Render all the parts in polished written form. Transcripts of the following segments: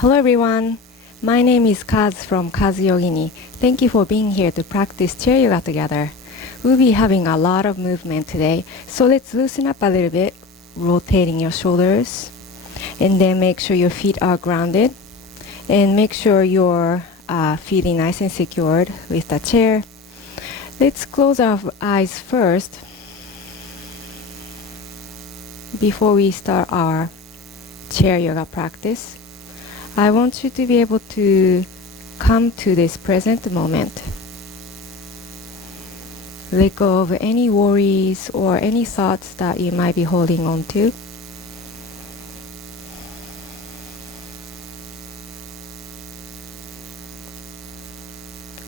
Hello everyone, my name is Kaz from Kaz Yogini. Thank you for being here to practice chair yoga together. We'll be having a lot of movement today, so let's loosen up a little bit, rotating your shoulders, and then make sure your feet are grounded, and make sure you're feeling nice and secured with the chair. Let's close our eyes first before we start our chair yoga practice. I want you to be able to come to this present moment. Let go of any worries or any thoughts that you might be holding on to.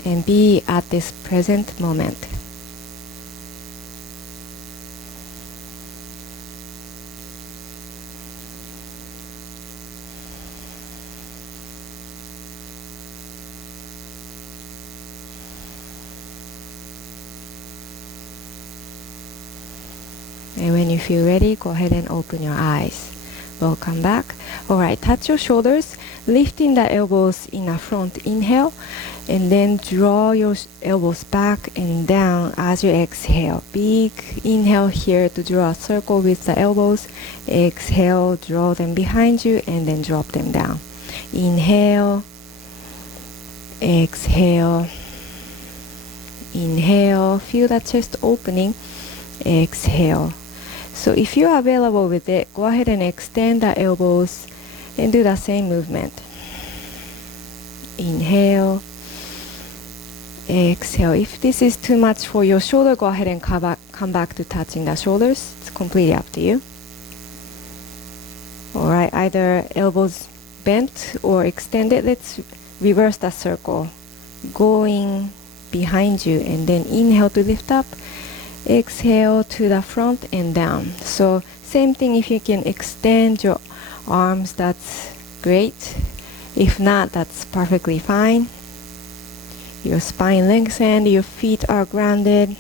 And be at this present moment. And when you feel ready, go ahead and open your eyes. Welcome back. Alright, touch your shoulders, lifting the elbows in a front inhale, and then draw your elbows back and down as you exhale. Big inhale here to draw a circle with the elbows. Exhale, draw them behind you, and then drop them down. Inhale, exhale, inhale. Feel the chest opening. Exhale. So if you're available with it, go ahead and extend the elbows and do the same movement. Inhale, exhale. If this is too much for your shoulder, go ahead and come back to touching the shoulders. It's completely up to you. Alright, either elbows bent or extended. Let's reverse the circle. Going behind you, and then inhale to lift up. Exhale to the front and down. So same thing, if you can extend your arms, that's great. If not, that's perfectly fine. Your spine lengthened, your feet are grounded.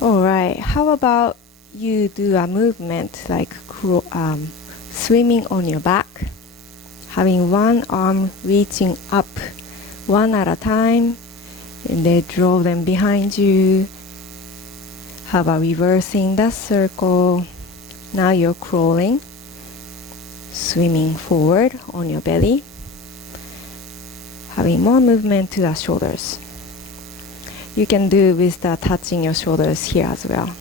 Alright, how about you do a movement like swimming on your back, having one arm reaching up one at a time, and then draw them behind you. How about reversing the circle? Now you're crawling, swimming forward on your belly, having more movement to the shoulders. You can do with the touching your shoulders here as well.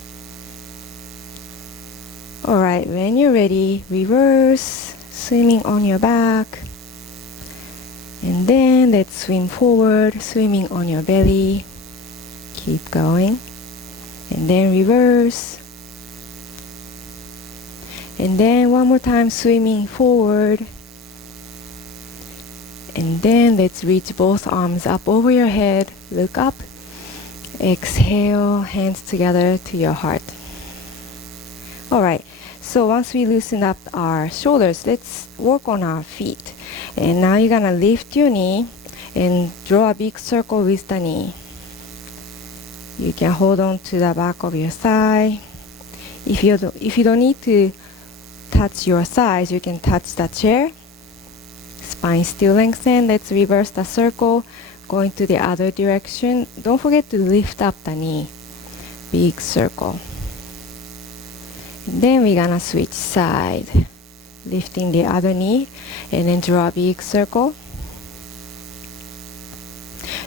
Alright, when you're ready, reverse, swimming on your back. And then let's swim forward, swimming on your belly. Keep going. And then reverse. And then one more time, swimming forward. And then let's reach both arms up over your head. Look up. Exhale, hands together to your heart. Alright, so once we loosen up our shoulders, let's work on our feet. And now you're gonna lift your knee and draw a big circle with the knee. You can hold on to the back of your thigh. If you don't need to touch your thighs, you can touch the chair. Spine still lengthened. Let's reverse the circle, going to the other direction. Don't forget to lift up the knee. Big circle. And then we're gonna switch side. Lifting the other knee, and then draw a big circle.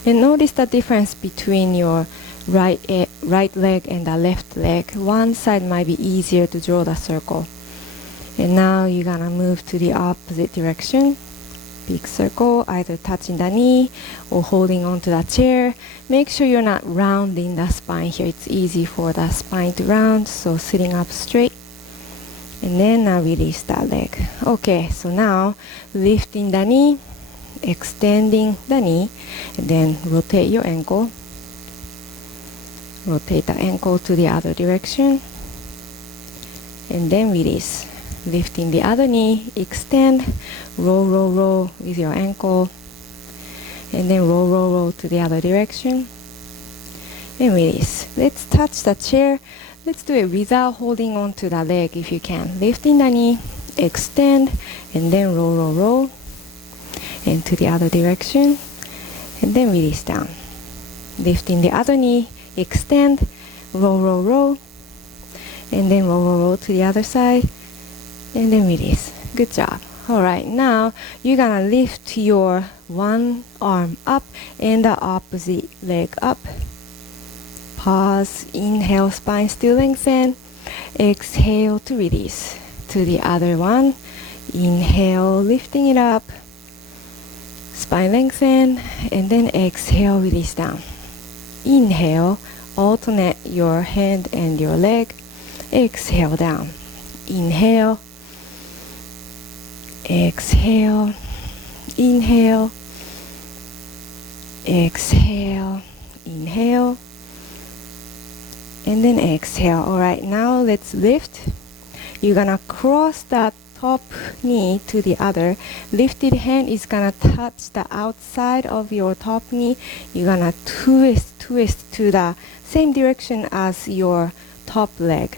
And notice the difference between your right leg and the left leg. One side might be easier to draw the circle. And now you're gonna move to the opposite direction. Big circle, either touching the knee or holding onto the chair. Make sure you're not rounding the spine here. It's easy for the spine to round, so sitting up straight. And then now release that leg. Okay, so now lifting the knee, extending the knee, and then rotate your ankle. Rotate the ankle to the other direction. And then release. Lifting the other knee, extend, roll, roll, roll with your ankle. And then roll, roll, roll to the other direction. And release. Let's touch the chair. Let's do it without holding on to the leg if you can. Lifting the knee, extend, and then roll, roll, roll, and to the other direction, and then release down. Lifting the other knee, extend, roll, roll, roll, and then roll, roll, roll to the other side, and then release. Good job. All right, now you're gonna lift your one arm up and the opposite leg up. Pause, inhale, spine still lengthen, exhale to release. To the other one, inhale, lifting it up, spine lengthen, and then exhale, release down. Inhale, alternate your hand and your leg, exhale down. Inhale, exhale, inhale, exhale, inhale, and then exhale. All right, now let's lift. You're gonna cross that top knee to the other. Lifted hand is gonna touch the outside of your top knee. You're gonna twist to the same direction as your top leg.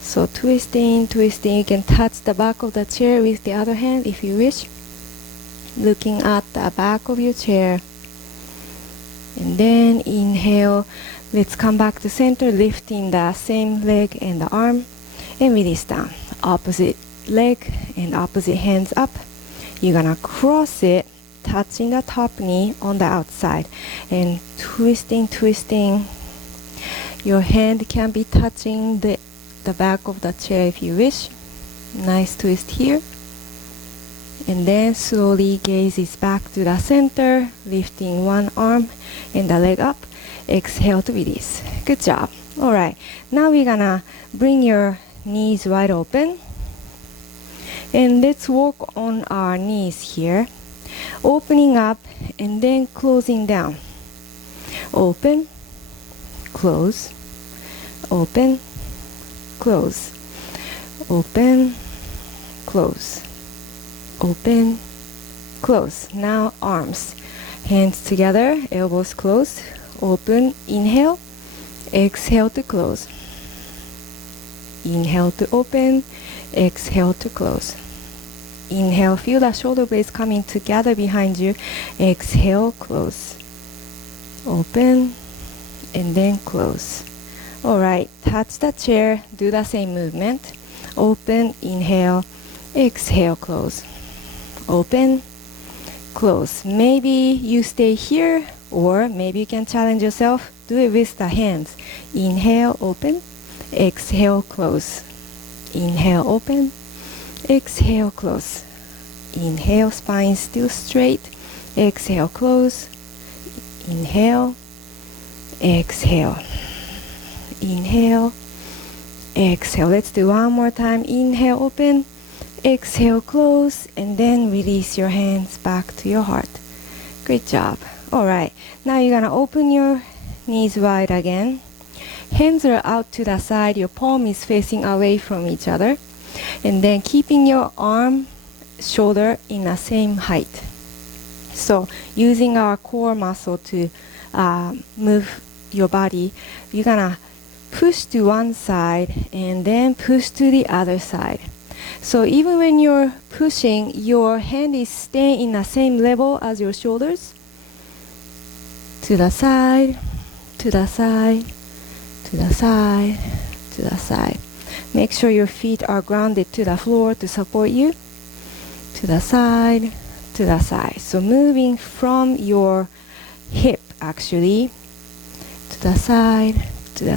So twisting, you can touch the back of the chair with the other hand if you wish. Looking at the back of your chair. And then inhale. Let's come back to center, lifting the same leg and the arm, and release down. Opposite leg and opposite hands up. You're gonna cross it, touching the top knee on the outside, and twisting. Your hand can be touching the back of the chair if you wish. Nice twist here. And then slowly gaze is back to the center, lifting one arm and the leg up. Exhale to release. Good job. All right, now we're gonna bring your knees wide open, and let's walk on our knees here, opening up and then closing down. Open, close, open, close, open, close, open, close. Now arms, hands together, elbows closed. Open, inhale, exhale to close. Inhale to open, exhale to close. Inhale, feel the shoulder blades coming together behind you. Exhale, close. Open, and then close. All right, touch the chair, do the same movement. Open, inhale, exhale, close. Open, close. Maybe you stay here, or maybe you can challenge yourself. Do it with the hands. Inhale, open, exhale, close. Inhale, open, exhale, close. Inhale, spine still straight. Exhale, close. Inhale, exhale. Inhale, exhale. Let's do one more time. Inhale, open, exhale, close, and then release your hands back to your heart. Great job. All right, now you're gonna open your knees wide again. Hands are out to the side, your palm is facing away from each other. And then keeping your arm, shoulder in the same height. So using our core muscle to move your body, you're gonna push to one side and then push to the other side. So even when you're pushing, your hand is staying in the same level as your shoulders. To the side, to the side, to the side, to the side. Make sure your feet are grounded to the floor to support you. To the side, to the side. So moving from your hip actually to the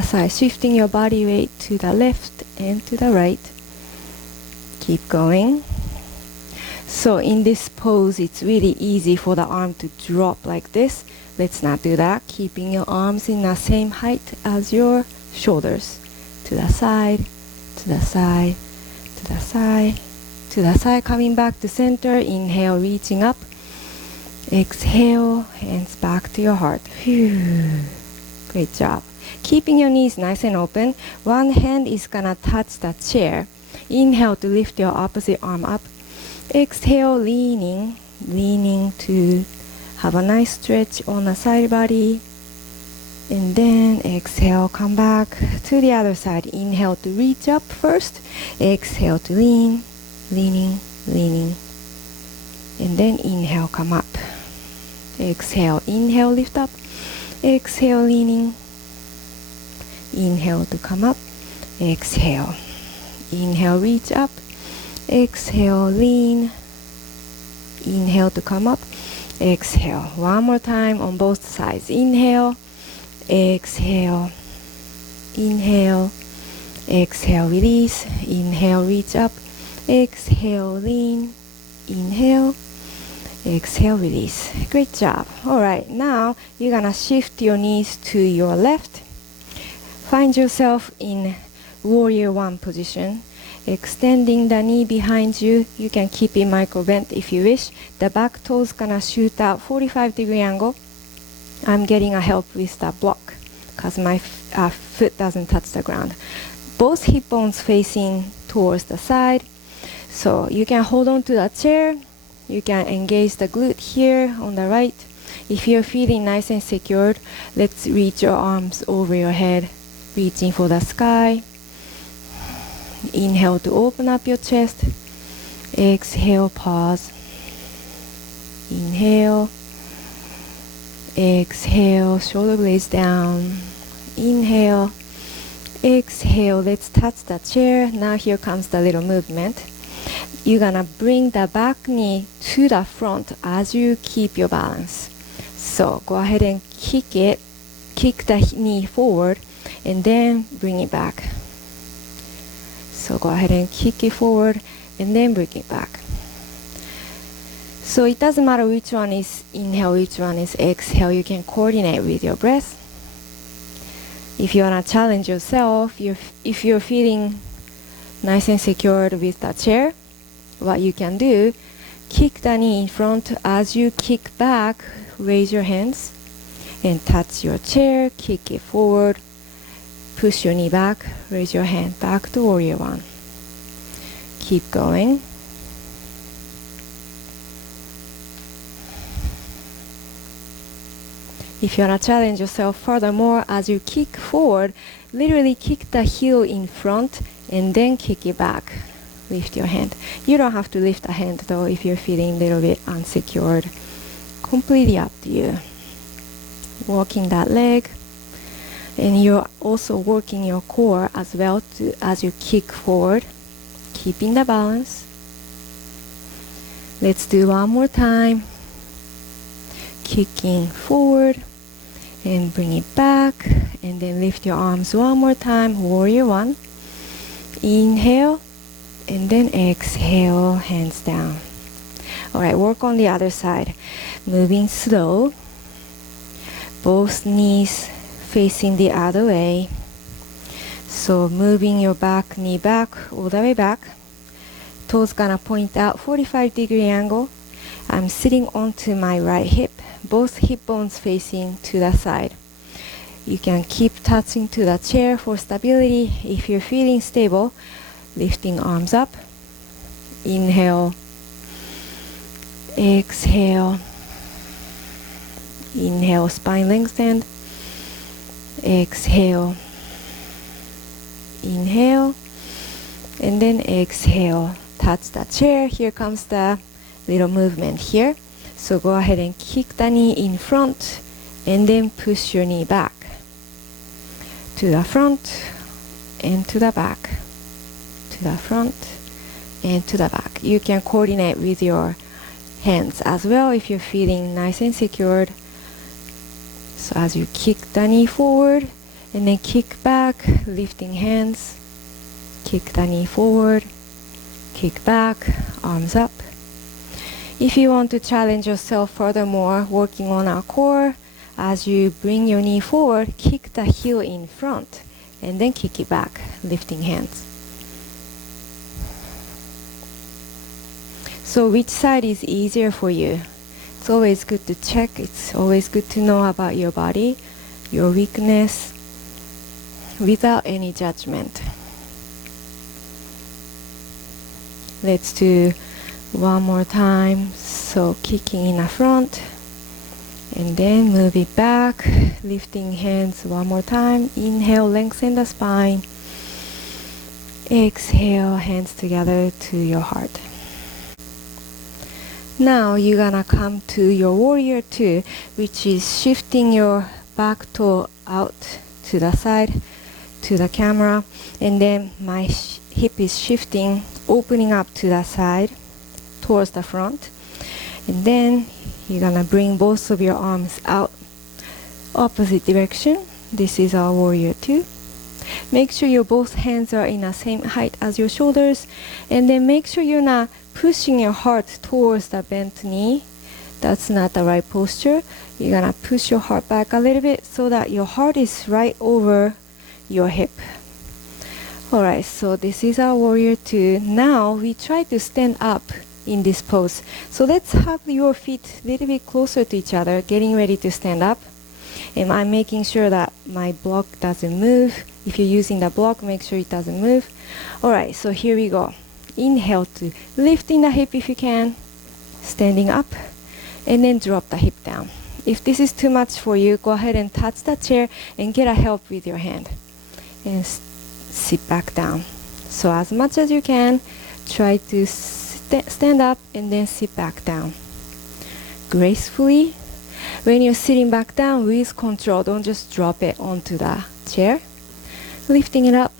side, shifting your body weight to the left and to the right. Keep going. So in this pose, it's really easy for the arm to drop like this. Let's not do that. Keeping your arms in the same height as your shoulders. To the side, to the side, to the side, to the side. Coming back to center. Inhale, reaching up. Exhale, hands back to your heart. Phew. Great job. Keeping your knees nice and open. One hand is gonna touch the chair. Inhale to lift your opposite arm up. Exhale, leaning to have a nice stretch on the side body. And then exhale, come back to the other side. Inhale to reach up first. Exhale to lean leaning, leaning. And then inhale, come up. Exhale, inhale, lift up. Exhale, leaning. Inhale to come up. Exhale. Inhale, reach up. Exhale, lean. Inhale to come up. Exhale. One more time on both sides. Inhale. Exhale. Inhale. Exhale, release. Inhale, reach up. Exhale, lean. Inhale. Exhale, release. Great job. Alright, now you're gonna shift your knees to your left. Find yourself in warrior one position. Extending the knee behind you. You can keep it micro bent if you wish. The back toes gonna shoot out 45-degree angle. I'm getting a help with the block because my foot doesn't touch the ground. Both hip bones facing towards the side. So you can hold on to the chair. You can engage the glute here on the right. If you're feeling nice and secured, let's reach your arms over your head, reaching for the sky. Inhale to open up your chest. Exhale, pause. Inhale. Exhale, shoulder blades down. Inhale. Exhale, let's touch the chair. Now here comes the little movement. You're gonna bring the back knee to the front as you keep your balance. So go ahead and kick it, kick the knee forward, and then bring it back. So go ahead and kick it forward, and then bring it back. So it doesn't matter which one is inhale, which one is exhale. You can coordinate with your breath. If you wanna challenge yourself, if you're feeling nice and secured with the chair, what you can do, kick the knee in front. As you kick back, raise your hands and touch your chair, kick it forward, push your knee back, raise your hand back to warrior one. Keep going. If you want to challenge yourself furthermore, as you kick forward, literally kick the heel in front and then kick it back. Lift your hand. You don't have to lift a hand though if you're feeling a little bit unsecured. Completely up to you. Walking that leg. And you're also working your core as well as you kick forward. Keeping the balance. Let's do one more time. Kicking forward. And bring it back. And then lift your arms one more time. Warrior one. Inhale. And then exhale, hands down. Alright, work on the other side. Moving slow. Both knees facing the other way. So moving your back knee back, all the way back. Toes gonna point out 45-degree angle. I'm sitting onto my right hip. Both hip bones facing to the side. You can keep touching to the chair for stability. If you're feeling stable, lifting arms up. Inhale. Exhale. Inhale, spine lengthened. Exhale. Inhale. And then exhale. Touch the chair. Here comes the little movement here. So go ahead and kick the knee in front and then push your knee back. To the front and to the back. To the front and to the back. You can coordinate with your hands as well if you're feeling nice and secured. So as you kick the knee forward and then kick back, lifting hands, kick the knee forward, kick back, arms up. If you want to challenge yourself furthermore, working on our core, as you bring your knee forward, kick the heel in front and then kick it back, lifting hands. So which side is easier for you? It's always good to check. It's always good to know about your body, your weakness, without any judgment. Let's do one more time. So kicking in the front and then move it back, lifting hands one more time. Inhale, lengthen the spine. Exhale, hands together to your heart. Now you're gonna come to your warrior two, which is shifting your back toe out to the side, to the camera, and then my hip is shifting, opening up to the side, towards the front. And then you're gonna bring both of your arms out, opposite direction. This is our warrior two. Make sure your both hands are in the same height as your shoulders, and then make sure you're not pushing your heart towards the bent knee. That's not the right posture. You're gonna push your heart back a little bit so that your heart is right over your hip. Alright, so this is our warrior two. Now we try to stand up in this pose. So let's have your feet a little bit closer to each other, getting ready to stand up. And I'm making sure that my block doesn't move. If you're using the block, make sure it doesn't move. Alright, so here we go. Inhale to lifting the hip if you can, standing up, and then drop the hip down. If this is too much for you, go ahead and touch the chair and get a help with your hand. And sit back down. So as much as you can, try to stand up and then sit back down. Gracefully. When you're sitting back down with control, don't just drop it onto the chair. Lifting it up.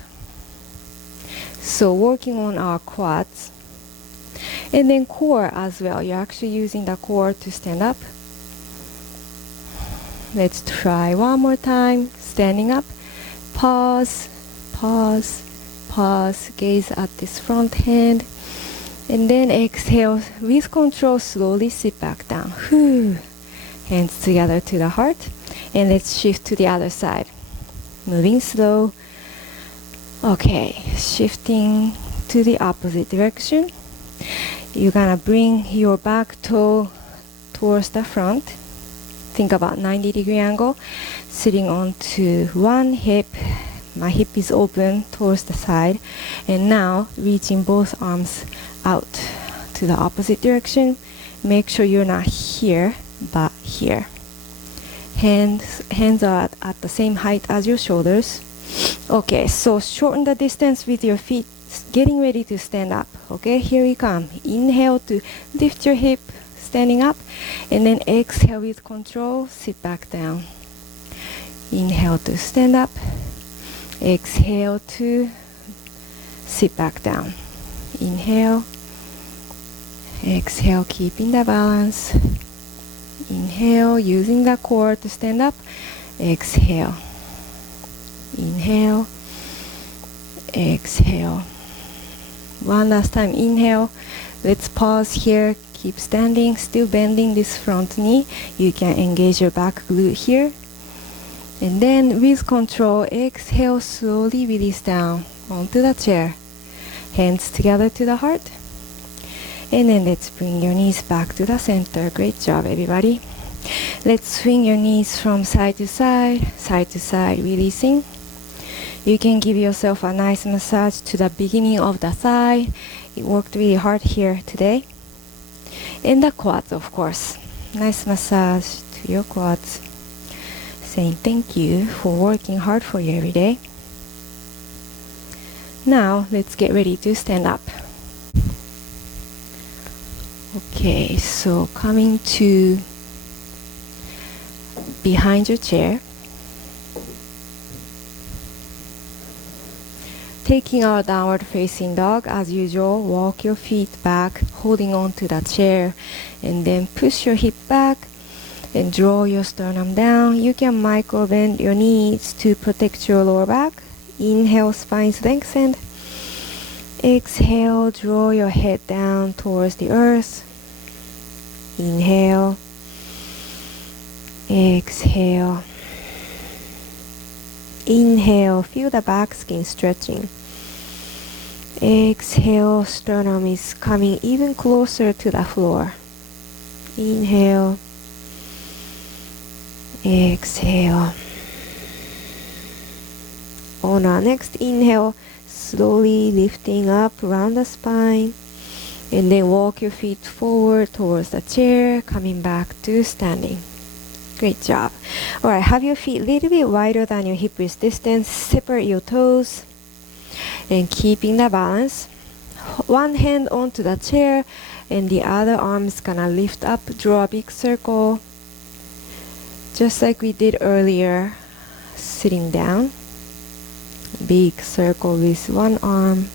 So working on our quads. And then core as well. You're actually using the core to stand up. Let's try one more time. Standing up. Pause, pause, pause. Gaze at this front hand. And then exhale. With control, slowly sit back down. Whew. Hands together to the heart. And let's shift to the other side. Moving slow. Okay, shifting to the opposite direction. You're gonna bring your back toe towards the front. Think about 90-degree angle. Sitting onto one hip. My hip is open towards the side. And now reaching both arms out to the opposite direction. Make sure you're not here, but here. Hands are at the same height as your shoulders. Okay, so shorten the distance with your feet, getting ready to stand up. Okay, here we come. Inhale to lift your hip, standing up, and then exhale with control, sit back down. Inhale to stand up, exhale to sit back down. Inhale, exhale, keeping the balance. Inhale, using the core to stand up, exhale. Inhale, exhale. One last time, inhale. Let's pause here. Keep standing, still bending this front knee. You can engage your back glute here. And then with control, exhale, slowly release down onto the chair. Hands together to the heart. And then let's bring your knees back to the center. Great job, everybody. Let's swing your knees from side to side, releasing. You can give yourself a nice massage to the beginning of the thigh. It worked really hard here today. And the quads, of course. Nice massage to your quads. Saying thank you for working hard for you every day. Now, let's get ready to stand up. Okay, so coming to behind your chair. Taking our downward facing dog as usual, walk your feet back, holding on to the chair, and then push your hip back and draw your sternum down. You can micro bend your knees to protect your lower back. Inhale, spine lengthened. Exhale, draw your head down towards the earth. Inhale. Exhale. Inhale, feel the back skin stretching. Exhale, sternum is coming even closer to the floor. Inhale. Exhale. On our next inhale, slowly lifting up around the spine. And then walk your feet forward towards the chair, coming back to standing. Great job. Alright, have your feet a little bit wider than your hip width distance. Separate your toes. And keeping the balance, one hand onto the chair and the other arm's gonna lift up, draw a big circle, just like we did earlier, sitting down. Big circle with one arm.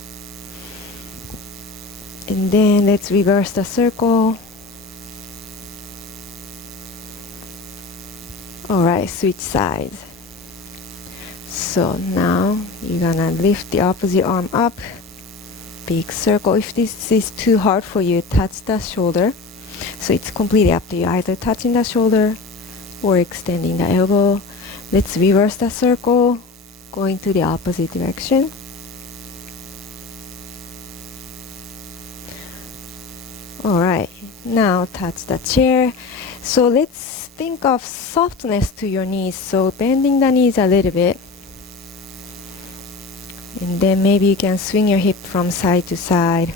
And then let's reverse the circle. Alright, switch sides. So now you're gonna lift the opposite arm up. Big circle. If this is too hard for you, touch the shoulder. So it's completely up to you, either touching the shoulder or extending the elbow. Let's reverse the circle, going to the opposite direction. Alright, now touch the chair. So let's think of softness to your knees. So bending the knees a little bit. And then maybe you can swing your hip from side to side,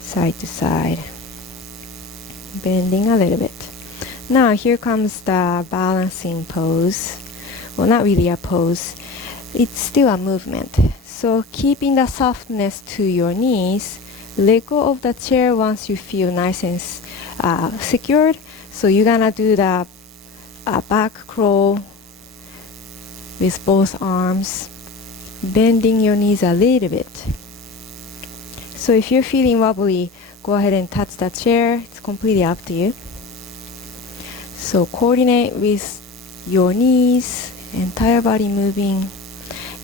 side to side. Bending a little bit. Now here comes the balancing pose. Well, not really a pose. It's still a movement. So keeping the softness to your knees, let go of the chair once you feel nice and secured. So you're gonna do the back crawl with both arms, bending your knees a little bit. So if you're feeling wobbly, go ahead and touch the chair. It's completely up to you. So coordinate with your knees, entire body moving.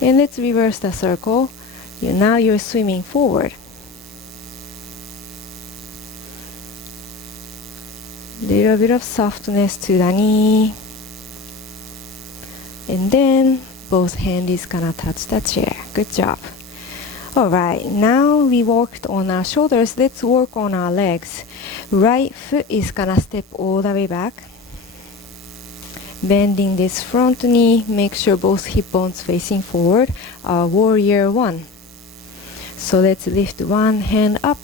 And let's reverse the circle. Now you're swimming forward. Little bit of softness to the knee. And then both hands is gonna touch the chair. Good job. Alright, now we worked on our shoulders. Let's work on our legs. Right foot is gonna step all the way back. Bending this front knee, make sure both hip bones facing forward. Our warrior one. So let's lift one hand up.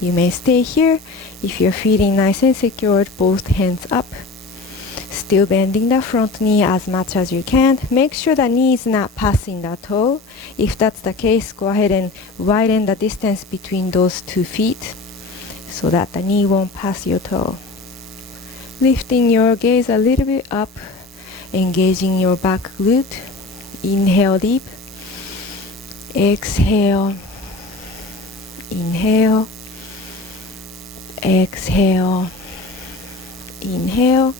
You may stay here. If you're feeling nice and secured, both hands up. Still bending the front knee as much as you can. Make sure the knee is not passing the toe. If that's the case, go ahead and widen the distance between those 2 feet so that the knee won't pass your toe. Lifting your gaze a little bit up, engaging your back glute. Inhale deep. Exhale. Inhale. Exhale. Inhale.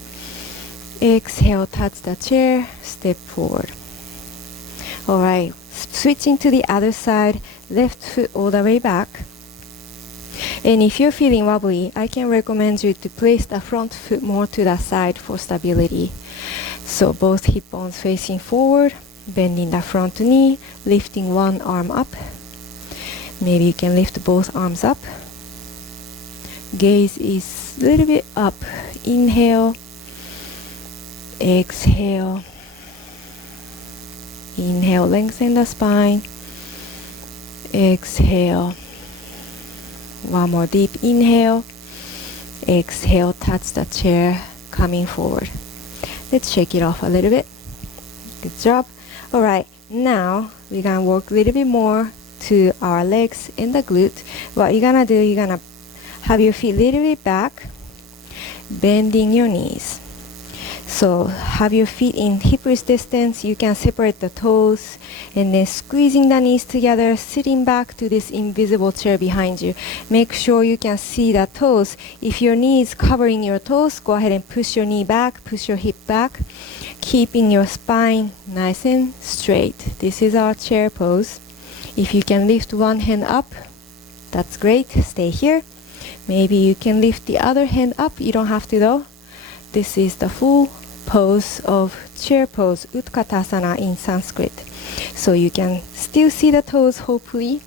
Exhale, touch the chair, step forward. Alright, switching to the other side, left foot all the way back. And if you're feeling wobbly, I can recommend you to place the front foot more to the side for stability. So both hip bones facing forward, bending the front knee, lifting one arm up. Maybe you can lift both arms up. Gaze is a little bit up. Inhale. Exhale. Inhale, lengthen the spine. Exhale. One more deep inhale. Exhale, touch the chair, coming forward. Let's shake it off a little bit. Good job. Alright, now we're gonna work a little bit more to our legs and the glute. What you're gonna do, you're gonna have your feet a little bit back, bending your knees. So have your feet in hip width distance. You can separate the toes and then squeezing the knees together, sitting back to this invisible chair behind you. Make sure you can see the toes. If your knee is covering your toes, go ahead and push your knee back, push your hip back, keeping your spine nice and straight. This is our chair pose. If you can lift one hand up, that's great. Stay here. Maybe you can lift the other hand up. You don't have to though. This is the full pose of chair pose, Utkatasana in Sanskrit. So you can still see the toes, hopefully.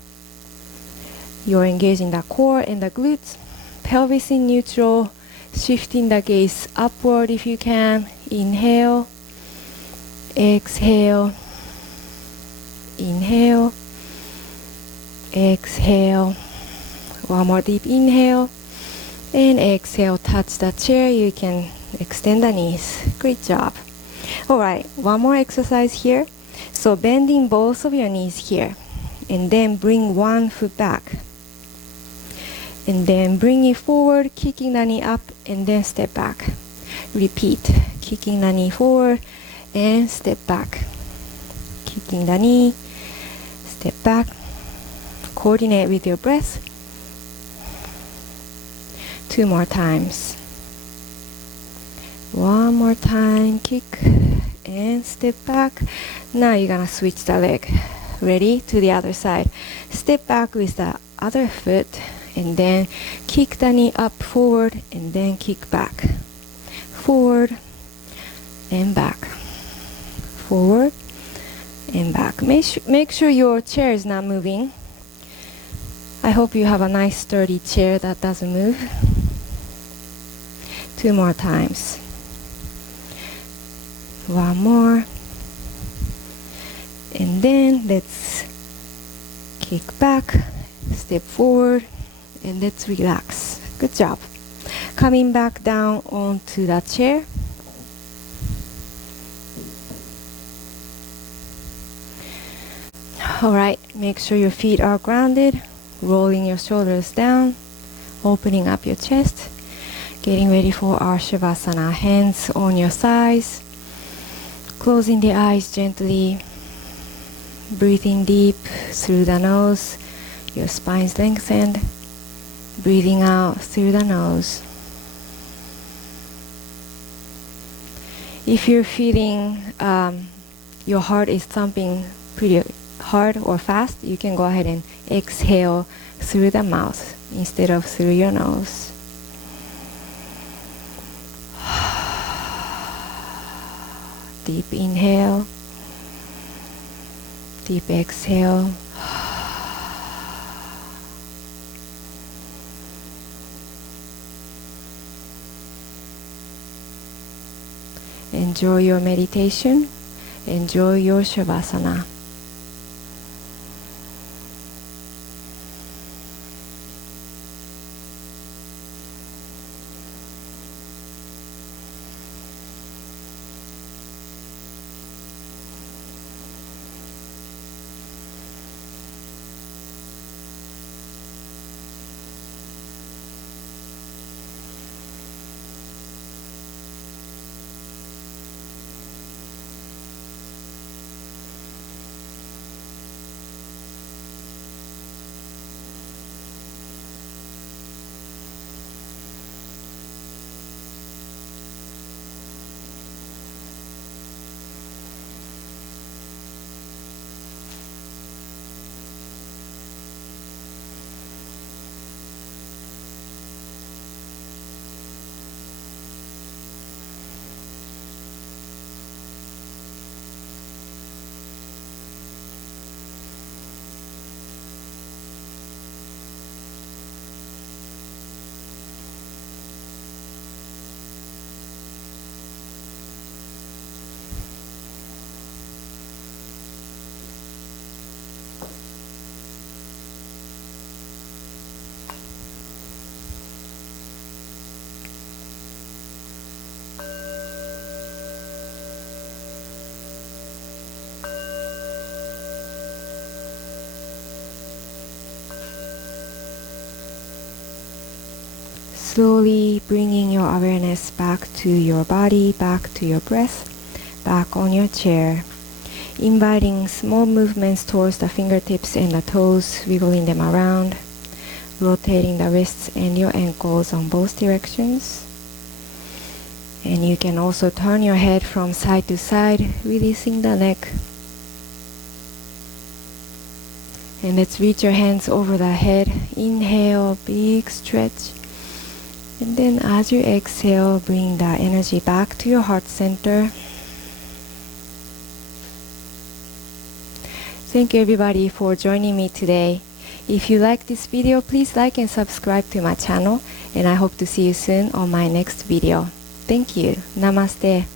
You're engaging the core and the glutes. Pelvis in neutral, shifting the gaze upward if you can. Inhale, exhale, inhale, exhale. One more deep inhale, and exhale, touch the chair. You can extend the knees. Great job. Alright, one more exercise here. So bending both of your knees here. and then bring one foot back. And then bring it forward, kicking the knee up, and then step back. Repeat, kicking the knee forward, and step back. Kicking the knee, step back. Coordinate with your breath. 2 more times. 1 more time, kick and step back. Now you're gonna switch the leg. Ready? To the other side. Step back with the other foot and then kick the knee up forward and then kick back. Forward and back. Forward and back. Make sure your chair is not moving. I hope you have a nice sturdy chair that doesn't move. 2 more times. 1 more. And then let's kick back, step forward, and let's relax. Good job. Coming back down onto the chair. Alright, make sure your feet are grounded, rolling your shoulders down, opening up your chest, getting ready for our Shavasana. Hands on your thighs, closing the eyes gently, breathing deep through the nose, your spine's lengthened, breathing out through the nose. If you're feeling your heart is thumping pretty hard or fast, you can go ahead and exhale through the mouth instead of through your nose. Deep inhale, deep exhale. Enjoy your meditation. Enjoy your Shavasana. Slowly bringing your awareness back to your body, back to your breath, back on your chair. Inviting small movements towards the fingertips and the toes, wiggling them around, rotating the wrists and your ankles on both directions. And you can also turn your head from side to side, releasing the neck. And let's reach your hands over the head. Inhale, big stretch. And then as you exhale, bring the energy back to your heart center. Thank you everybody for joining me today. If you like this video, please like and subscribe to my channel, and I hope to see you soon on my next video. Thank you. Namaste.